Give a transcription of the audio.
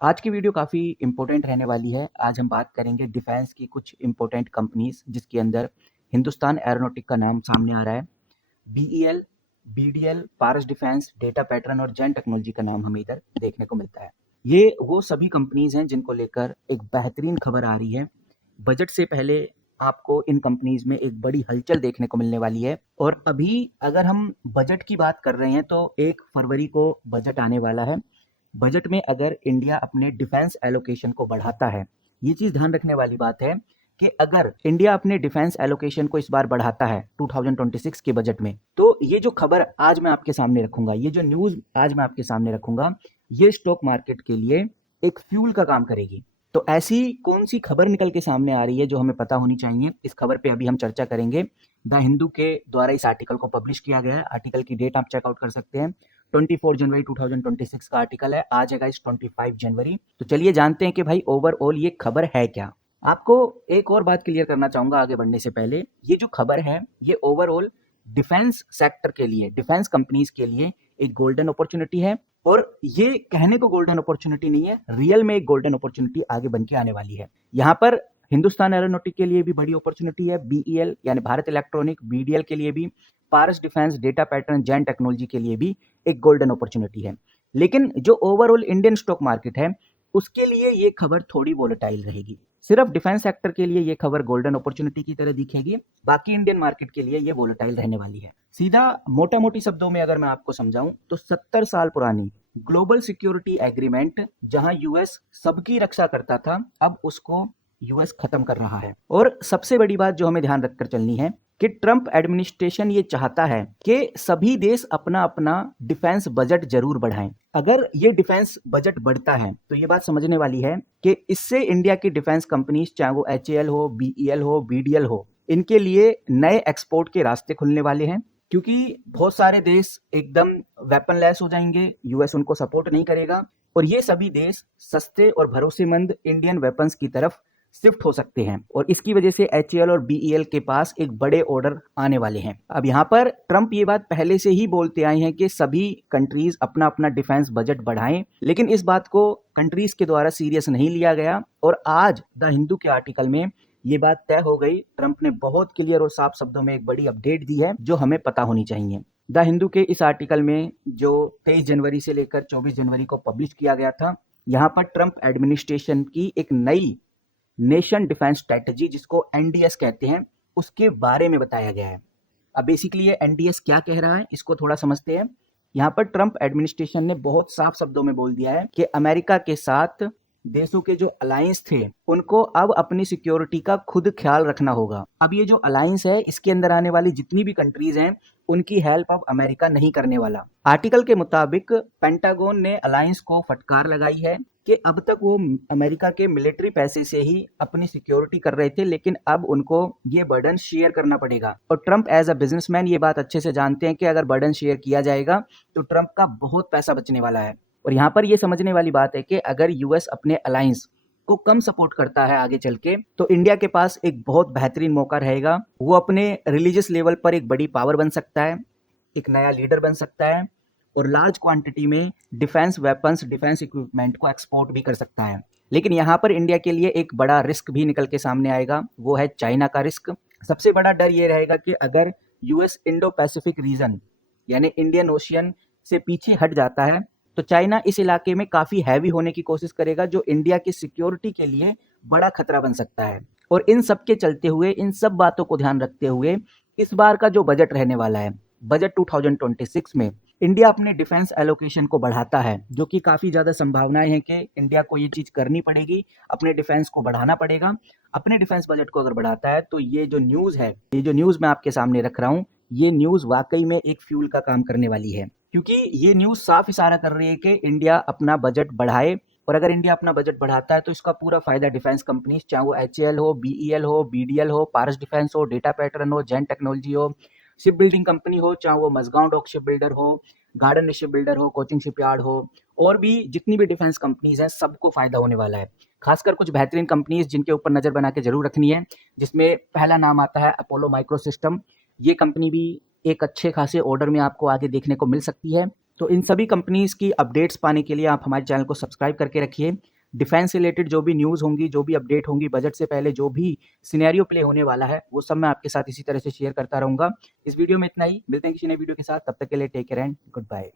आज की वीडियो काफ़ी इम्पोर्टेंट रहने वाली है। आज हम बात करेंगे डिफेंस की कुछ इम्पोर्टेंट कंपनीज़ जिसके अंदर हिंदुस्तान एरोनॉटिक का नाम सामने आ रहा है। बीईएल, बीडीएल, पारस डिफेंस, डेटा पैटर्न और जैन टेक्नोलॉजी का नाम हमें इधर देखने को मिलता है। ये वो सभी कंपनीज़ हैं जिनको लेकर एक बेहतरीन खबर आ रही है। बजट से पहले आपको इन कंपनीज़ में एक बड़ी हलचल देखने को मिलने वाली है और अभी अगर हम बजट की बात कर रहे हैं तो 1 फरवरी को बजट आने वाला है। बजट में अगर इंडिया अपने डिफेंस एलोकेशन को बढ़ाता है, ये चीज़ ध्यान रखने वाली बात है कि अगर इंडिया अपने डिफेंस एलोकेशन को इस बार बढ़ाता है 2026 के बजट में, तो ये जो खबर आज मैं आपके सामने रखूंगा, ये जो न्यूज़ आज मैं आपके सामने रखूंगा, ये स्टॉक मार्केट के लिए एक फ्यूल का काम करेगी। तो ऐसी कौन सी खबर निकल के सामने आ रही है जो हमें पता होनी चाहिए, इस खबर पे अभी हम चर्चा करेंगे। द हिंदू के द्वारा इस आर्टिकल को पब्लिश किया गया है। आर्टिकल की डेट आप चेकआउट कर सकते हैं। 24 जनवरी 2026 का आर्टिकल है। आज है गाइस 25 जनवरी। तो चलिए जानते हैं कि भाई ओवरऑल ये खबर है क्या। आपको एक और बात क्लियर करना चाहूंगा आगे बढ़ने से पहले, ये जो खबर है ये ओवरऑल डिफेंस सेक्टर के लिए, डिफेंस कंपनीज के लिए एक गोल्डन अपॉर्चुनिटी है। और ये कहने को गोल्डन अपॉर्चुनिटी नहीं है, रियल में एक गोल्डन अपॉर्चुनिटी आगे बन के आने वाली है। यहाँ पर हिंदुस्तान एरोनॉटिक के लिए भी बड़ी अपॉर्चुनिटी है, बीईएल यानी भारत इलेक्ट्रॉनिक, बीडीएल के लिए भी, Paras defence, data pattern, Zen technology के लिए भी एक गोल्डन अपॉर्चुनिटी है। लेकिन जो ओवरऑल इंडियन स्टॉक मार्केट है उसके लिए ये खबर थोड़ी वोलेटाइल रहेगी। सिर्फ डिफेंस सेक्टर के लिए ये खबर गोल्डन अपॉर्चुनिटी की तरह दिखेगी, बाकी इंडियन मार्केट के लिए ये वोलेटाइल रहने वाली है। सीधा मोटा मोटी शब्दों में अगर मैं आपको समझाऊं तो 70 साल पुरानी ग्लोबल सिक्योरिटी एग्रीमेंट, जहां यूएस सबकी रक्षा करता था, अब उसको यूएस खत्म कर रहा है। और सबसे बड़ी बात जो हमें ध्यान रखकर चलनी है कि ट्रंप एडमिनिस्ट्रेशन ये चाहता है कि सभी देश अपना अपना डिफेंस बजट जरूर बढ़ाएं। अगर ये डिफेंस बजट बढ़ता है तो ये बात समझने वाली है कि इससे इंडिया की डिफेंस कंपनीज, चाहे वो एचएएल हो, बीईएल हो, बीडीएल हो, इनके लिए नए एक्सपोर्ट के रास्ते खुलने वाले हैं। क्योंकि बहुत सारे देश एकदम वेपन लेस हो जाएंगे, यूएस उनको सपोर्ट नहीं करेगा और ये सभी देश सस्ते और भरोसेमंद इंडियन वेपन्स की तरफ शिफ्ट हो सकते हैं और इसकी वजह से एचएएल और बीईएल के पास एक बड़े ऑर्डर आने वाले हैं। अब यहाँ पर ट्रंप ये बात पहले से ही बोलते आए हैं कि सभी कंट्रीज अपना अपना डिफेंस बजट बढ़ाएं, लेकिन इस बात को कंट्रीज के द्वारा सीरियस नहीं लिया गया और आज द हिंदू के आर्टिकल में ये बात तय हो गई। ट्रंप ने बहुत क्लियर और साफ शब्दों में एक बड़ी अपडेट दी है जो हमें पता होनी चाहिए। द हिंदू के इस आर्टिकल में जो 23 जनवरी से लेकर 24 जनवरी को पब्लिश किया गया था, यहाँ पर ट्रंप एडमिनिस्ट्रेशन की एक नई नेशन डिफेंस स्ट्रेटजी, जिसको एनडीएस कहते हैं, उसके बारे में बताया गया है। अब बेसिकली ये एनडीएस क्या कह रहा है इसको थोड़ा समझते हैं। यहाँ पर ट्रंप एडमिनिस्ट्रेशन ने बहुत साफ शब्दों में बोल दिया है कि अमेरिका के साथ देशों के जो अलायंस थे उनको अब अपनी सिक्योरिटी का खुद ख्याल रखना होगा। अब ये जो अलायंस है इसके अंदर आने वाली जितनी भी कंट्रीज हैं उनकी हेल्प अब अमेरिका नहीं करने वाला। आर्टिकल के मुताबिक पेंटागन ने अलायंस को फटकार लगाई है कि अब तक वो अमेरिका के मिलिट्री पैसे से ही अपनी सिक्योरिटी कर रहे थे, लेकिन अब उनको ये बर्डन शेयर करना पड़ेगा। और ट्रंप एज अ बिजनेसमैन ये बात अच्छे से जानते हैं कि अगर बर्डन शेयर किया जाएगा तो ट्रंप का बहुत पैसा बचने वाला है। और यहाँ पर ये समझने वाली बात है कि अगर यूएस अपने अलायंस को कम सपोर्ट करता है आगे चल के, तो इंडिया के पास एक बहुत बेहतरीन मौका रहेगा। वो अपने रिलीजियस लेवल पर एक बड़ी पावर बन सकता है, एक नया लीडर बन सकता है और लार्ज क्वांटिटी में डिफेंस वेपन्स, डिफेंस इक्विपमेंट को एक्सपोर्ट भी कर सकता है। लेकिन यहाँ पर इंडिया के लिए एक बड़ा रिस्क भी निकल के सामने आएगा, वो है चाइना का रिस्क। सबसे बड़ा डर ये रहेगा कि अगर यूएस इंडो पैसिफिक रीजन यानी इंडियन ओशियन से पीछे हट जाता है तो चाइना इस इलाके में काफी हैवी होने की कोशिश करेगा, जो इंडिया की सिक्योरिटी के लिए बड़ा खतरा बन सकता है। और इन सब के चलते हुए, इन सब बातों को ध्यान रखते हुए इस बार का जो बजट रहने वाला है, बजट 2026 में इंडिया अपने डिफेंस एलोकेशन को बढ़ाता है, जो कि काफी ज्यादा संभावनाएं हैं कि इंडिया को ये चीज करनी पड़ेगी, अपने डिफेंस को बढ़ाना पड़ेगा। अपने डिफेंस बजट को अगर बढ़ाता है तो ये जो न्यूज है, ये जो न्यूज मैं आपके सामने रख रहा हूँ, ये न्यूज वाकई में एक फ्यूल का काम करने वाली है। क्योंकि ये न्यूज साफ इशारा कर रही है कि इंडिया अपना बजट बढ़ाए और अगर इंडिया अपना बजट बढ़ाता है तो इसका पूरा फायदा डिफेंस कंपनीज, चाहे वो एचएएल हो, बीईएल हो, बीडीएल हो, पारस डिफेंस हो, डेटा पैटर्न हो, जैन टेक्नोलॉजी हो, शिप बिल्डिंग कंपनी हो, चाहे वो मजगांव डॉक शिप बिल्डर हो, गार्डन शिप बिल्डर हो, कोचिंग शिपयार्ड हो, और भी जितनी भी डिफेंस कंपनीज हैं सबको फायदा होने वाला है। खासकर कुछ बेहतरीन कंपनीज जिनके ऊपर नजर बना के जरूर रखनी है, जिसमें पहला नाम आता है अपोलो माइक्रो सिस्टम। ये कंपनी भी एक अच्छे खासे ऑर्डर में आपको आगे देखने को मिल सकती है। तो इन सभी कंपनीज़ की अपडेट्स पाने के लिए आप हमारे चैनल को सब्सक्राइब करके रखिए। डिफेंस से रिलेटेड जो भी न्यूज़ होंगी, जो भी अपडेट होंगी, बजट से पहले जो भी सिनेरियो प्ले होने वाला है, वो सब मैं आपके साथ इसी तरह से शेयर करता रहूँगा। इस वीडियो में इतना ही, मिलते हैं किसी नए वीडियो के साथ, तब तक के लिए take care and good bye.